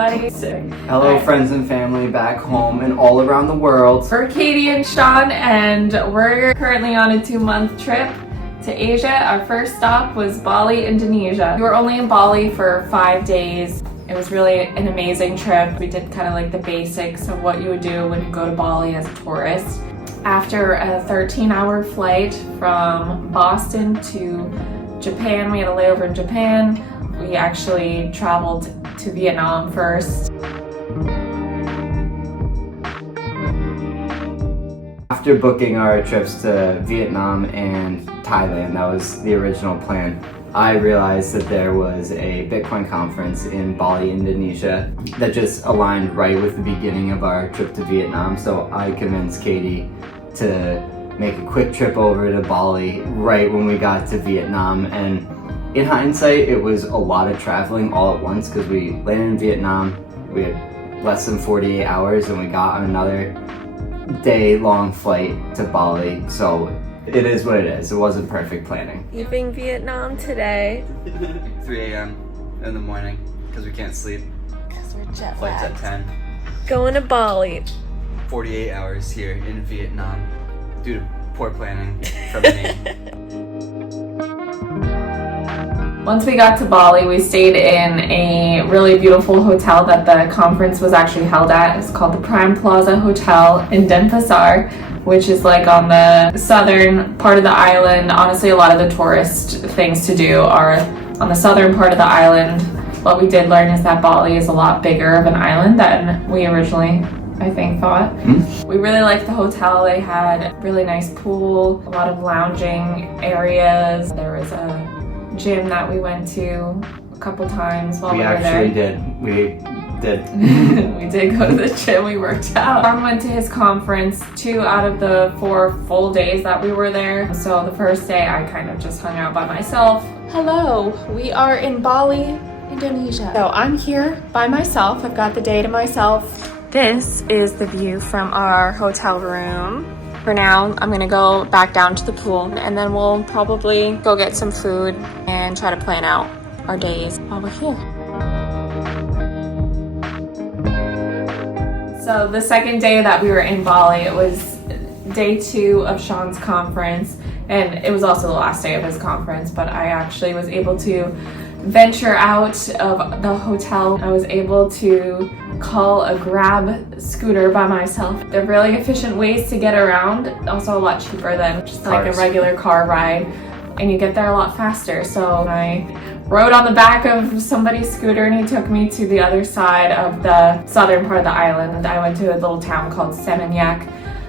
everybody. Hello, friends and family back home and all around the world. We're Katie and Shawn, and we're currently on a 2-month trip to Asia. Our first stop was Bali, Indonesia. We were only in Bali for 5 days. It was really an amazing trip. We did kind of like the basics of what you would do when you go to Bali as a tourist. After a 13-hour flight from Boston to Japan, we had a layover in Japan. We actually traveled to Vietnam first. After booking our trips to Vietnam and Thailand, that was the original plan, I realized that there was a Bitcoin conference in Bali, Indonesia that just aligned right with the beginning of our trip to Vietnam. So I convinced Katie to make a quick trip over to Bali right when we got to Vietnam. And in hindsight, it was a lot of traveling all at once because we landed in Vietnam, we had less than 48 hours, and we got on another day-long flight to Bali. So it is what it is. It wasn't perfect planning. Leaving Vietnam today. 3 a.m. in the morning because we can't sleep. Because we're jet Flight's lagged. at 10. Going to Bali. 48 hours here in Vietnam due to poor planning from me. Once we got to Bali, we stayed in a really beautiful hotel that the conference was actually held at. It's called the Prime Plaza Hotel in Denpasar, which is like on the southern part of the island. Honestly, a lot of the tourist things to do are on the southern part of the island. What we did learn is that Bali is a lot bigger of an island than we originally, I think, thought. We really liked the hotel. They had a really nice pool, a lot of lounging areas. There was a gym that we went to a couple times while we were there. We did. We did go to the gym, we worked out. Shawn went to his conference 2 out of the 4 full days that we were there. So the first day I kind of just hung out by myself. Hello, we are in Bali, Indonesia. So I'm here by myself. I've got the day to myself. This is the view from our hotel room. For now, I'm gonna go back down to the pool and then we'll probably go get some food and try to plan out our days while we're here. So the second day that we were in Bali, it was day 2 of Shawn's conference, and it was also the last day of his conference, but I actually was able to venture out of the hotel. I was able to call a Grab scooter by myself. They're really efficient ways to get around, also a lot cheaper than just like a regular car ride, and you get there a lot faster. So I rode on the back of somebody's scooter and he took me to the other side of the southern part of the island. I went to a little town called Seminyak.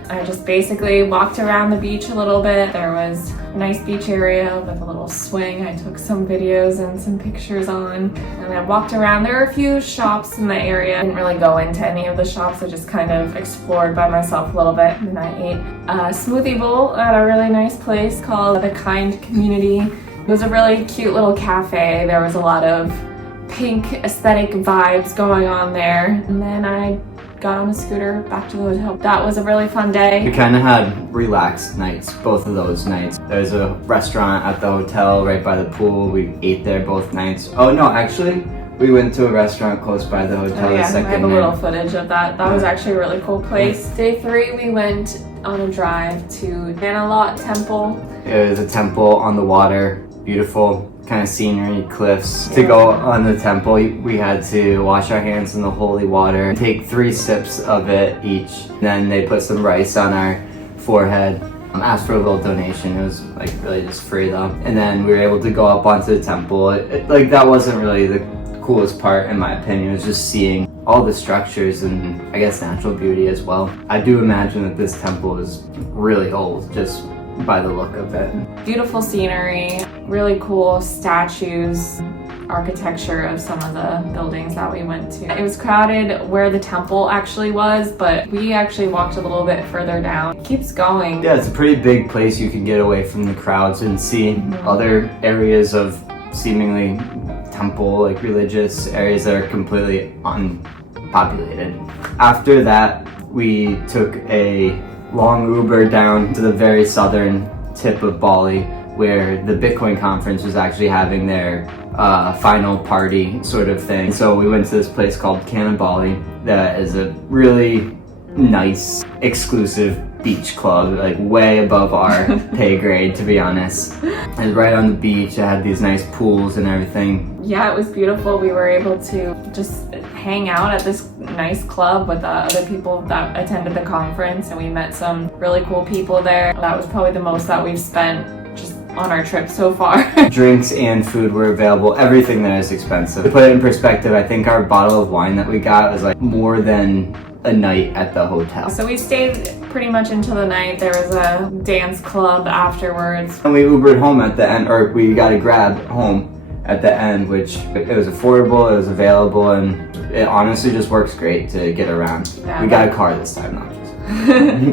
I just basically walked around the beach a little bit. There was a nice beach area with a little swing. I took some videos and some pictures on, and I walked around. There were a few shops in the area. I didn't really go into any of the shops. I just kind of explored by myself a little bit, and I ate a smoothie bowl at a really nice place called the Kynd Community. It was a really cute little cafe. There was a lot of pink aesthetic vibes going on there, and then I got on a scooter back to the hotel. That was a really fun day. We kind of had relaxed nights, both of those nights. There's a restaurant at the hotel right by the pool. We ate there both nights. Oh no, actually, we went to a restaurant close by the hotel Oh yeah, the second I have a night. little footage of that. That was actually a really cool place. Day 3, we went on a drive to Tanah Lot Temple. It was a temple on the water, beautiful kind of scenery, cliffs. To go on the temple, we had to wash our hands in the holy water, take 3 sips of it each. Then they put some rice on our forehead. Asked for a little donation. It was like really just free though. And then we were able to go up onto the temple. Like that wasn't really the coolest part in my opinion. It was just seeing all the structures and I guess natural beauty as well. I do imagine that this temple is really old just by the look of it. Beautiful scenery, really cool statues, architecture of some of the buildings that we went to. It was crowded where the temple actually was, but we actually walked a little bit further down. It keeps going. Yeah, it's a pretty big place. You can get away from the crowds and see other areas of seemingly temple, like religious areas that are completely unpopulated. After that, we took a long Uber down to the very southern tip of Bali where the Bitcoin conference was actually having their final party sort of thing. So we went to this place called Cana, Bali that is a really nice, exclusive beach club, like way above our pay grade, to be honest. It was right on the beach. It had these nice pools and everything. Yeah, it was beautiful. We were able to just hang out at this nice club with other people that attended the conference, and we met some really cool people there. That was probably the most that we've spent just on our trip so far. Drinks and food were available. Everything there is expensive. To put it in perspective, I think our bottle of wine that we got was like more than a night at the hotel. So we stayed pretty much until the night. There was a dance club afterwards. And we Ubered home at the end, or we got a grab home at the end, which it was affordable, it was available, and it honestly just works great to get around. Yeah, we got a car this time, not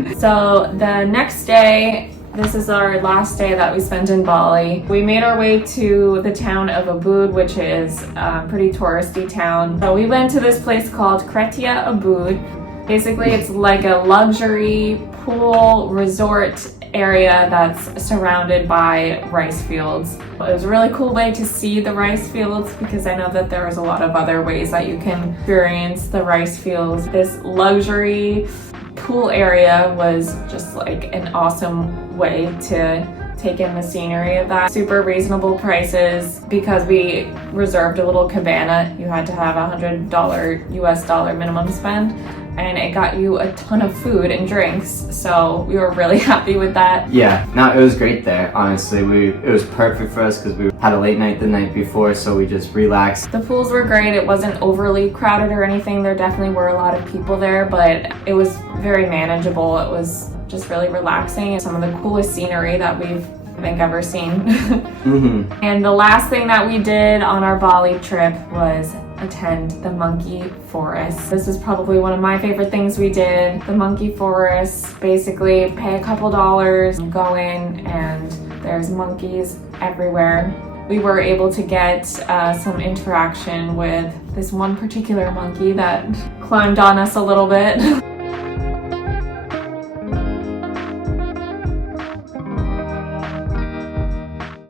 just. So the next day, this is our last day that we spent in Bali. We made our way to the town of Ubud, which is a pretty touristy town. So we went to this place called Cretya Ubud. Basically, it's like a luxury pool resort area that's surrounded by rice fields. It was a really cool way to see the rice fields because I know that there's a lot of other ways that you can experience the rice fields. This luxury pool area was just like an awesome way to take in the scenery of that. Super reasonable prices. Because we reserved a little cabana, you had to have $100 US dollar minimum spend, and it got you a ton of food and drinks, so we were really happy with that. Yeah, no, it was great there, honestly. It was perfect for us because we had a late night the night before, so we just relaxed. The pools were great. It wasn't overly crowded or anything. There definitely were a lot of people there, but it was very manageable. It was just really relaxing. Some of the coolest scenery that we've, I think, ever seen. Mm-hmm. And the last thing that we did on our Bali trip was attend the monkey forest. This is probably one of my favorite things we did. The monkey forest, basically pay a couple dollars, go in, and there's monkeys everywhere. We were able to get some interaction with this one particular monkey that climbed on us a little bit.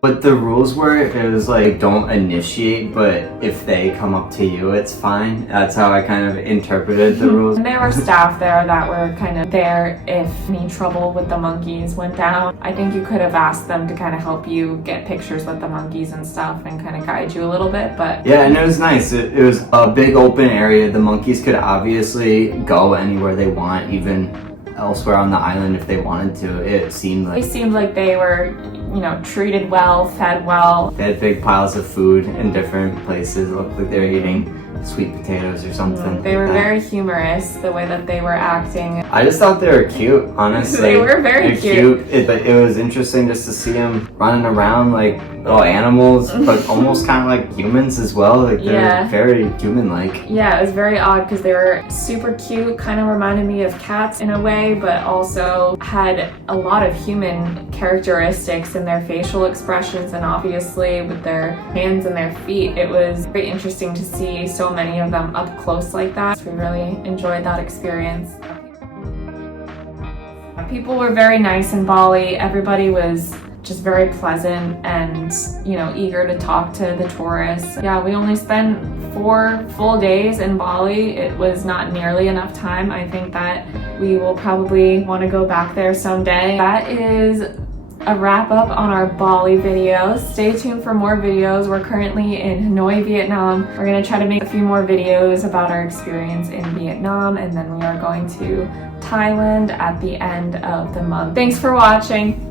What the rules were, it was like, don't initiate, but if they come up to you, it's fine. That's how I kind of interpreted the rules. And there were staff there that were kind of there if any trouble with the monkeys went down. I think you could have asked them to kind of help you get pictures with the monkeys and stuff and kind of guide you a little bit, but... Yeah, and it was nice. It was a big open area. The monkeys could obviously go anywhere they want, even elsewhere on the island if they wanted to. It seemed like they were, you know, treated well, fed well. They had big piles of food in different places. It looked like they were eating sweet potatoes or something. They were very humorous, the way that they were acting. I just thought they were cute, honestly. They were very cute. But it was interesting just to see them running around like little animals, but almost kind of like humans as well. Like they're very human-like. Yeah, it was very odd because they were super cute, kind of reminded me of cats in a way, but also had a lot of human characteristics in their facial expressions and obviously with their hands and their feet. It was very interesting to see so many of them up close like that. We really enjoyed that experience. People were very nice in Bali. Everybody was just very pleasant and, you know, eager to talk to the tourists. Yeah, we only spent 4 full days in Bali. It was not nearly enough time. I think that we will probably want to go back there someday. That is a wrap up on our Bali videos. Stay tuned for more videos. We're currently in Hanoi, Vietnam. We're going to try to make a few more videos about our experience in Vietnam, and then we are going to Thailand at the end of the month. Thanks for watching.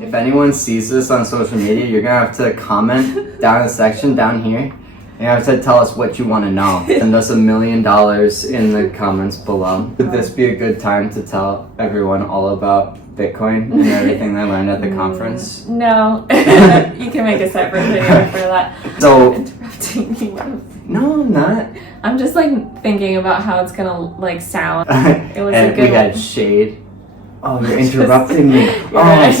If anyone sees this on social media, you're gonna have to comment down in the section down here. You have to tell us what you want to know. Send us $1 million in the comments below. Would this be a good time to tell everyone all about Bitcoin and everything they learned at the conference? No. You can make a separate video for that. So, interrupting me. no, I'm not. I'm just like thinking about how it's gonna like sound. It was and a good we had shade. Oh, you're interrupting me. Right,